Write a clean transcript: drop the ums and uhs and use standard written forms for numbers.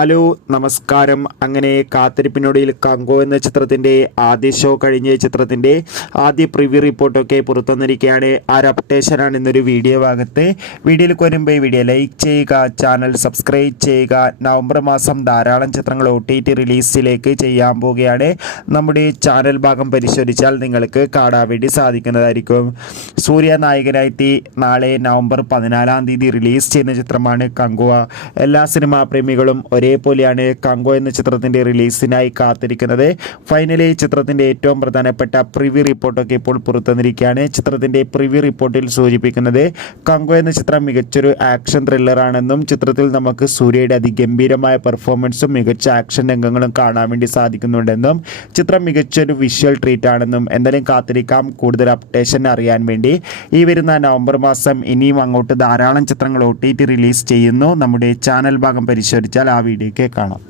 Hello നമസ്കാരം. അങ്ങനെ കാത്തിരിപ്പിനൊടിയിൽ കങ്കോ എന്ന ചിത്രത്തിൻ്റെ ആദ്യ ഷോ കഴിഞ്ഞ ചിത്രത്തിൻ്റെ ആദ്യ പ്രിവ്യൂ റിപ്പോർട്ടൊക്കെ പുറത്തുവന്നിരിക്കുകയാണ്. ആ ഒരു അപ്ഡേഷനാണ് ഇന്നൊരു വീഡിയോ ഭാഗത്ത്. വീഡിയോയിൽ വരുമ്പോൾ വീഡിയോ ലൈക്ക് ചെയ്യുക, ചാനൽ സബ്സ്ക്രൈബ് ചെയ്യുക. നവംബർ മാസം ധാരാളം ചിത്രങ്ങൾ OTT റിലീസിലേക്ക് ചെയ്യാൻ പോവുകയാണ്. നമ്മുടെ ചാനൽ ഭാഗം പരിശോധിച്ചാൽ നിങ്ങൾക്ക് കാണാൻ വേണ്ടി സാധിക്കുന്നതായിരിക്കും. സൂര്യ നായകനായി നാളെ നവംബർ 14 റിലീസ് ചെയ്യുന്ന ചിത്രമാണ് കങ്കുവ. എല്ലാ സിനിമാ പ്രേമികളും ഒരേപോലെയാണ് കങ്കോ എന്ന ചിത്രത്തിൻ്റെ റിലീസിനായി കാത്തിരിക്കുന്നത്. ഫൈനലി ചിത്രത്തിൻ്റെ ഏറ്റവും പ്രധാനപ്പെട്ട പ്രിവ്യൂ റിപ്പോർട്ടൊക്കെ ഇപ്പോൾ പുറത്തുവന്നിരിക്കുകയാണ്. ചിത്രത്തിൻ്റെ പ്രിവ്യൂ റിപ്പോർട്ടിൽ സൂചിപ്പിക്കുന്നത് കങ്കോ എന്ന ചിത്രം മികച്ചൊരു ആക്ഷൻ ത്രില്ലറാണെന്നും ചിത്രത്തിൽ നമുക്ക് സൂര്യയുടെ അതിഗംഭീരമായ പെർഫോമൻസും മികച്ച ആക്ഷൻ രംഗങ്ങളും കാണാൻ വേണ്ടി സാധിക്കുന്നുണ്ടെന്നും ചിത്രം മികച്ചൊരു വിഷ്വൽ ട്രീറ്റ് ആണെന്നും എന്തായാലും കാത്തിരിക്കാം. കൂടുതൽ അപ്ഡേഷൻ അറിയാൻ വേണ്ടി ഈ വരുന്ന നവംബർ മാസം ഇനിയും അങ്ങോട്ട് ധാരാളം ചിത്രങ്ങൾ OTT റിലീസ് ചെയ്യുന്നു. നമ്മുടെ ചാനൽ ഭാഗം പരിശോധിച്ചാൽ ആ വീഡിയോയ്ക്ക് കാണാം.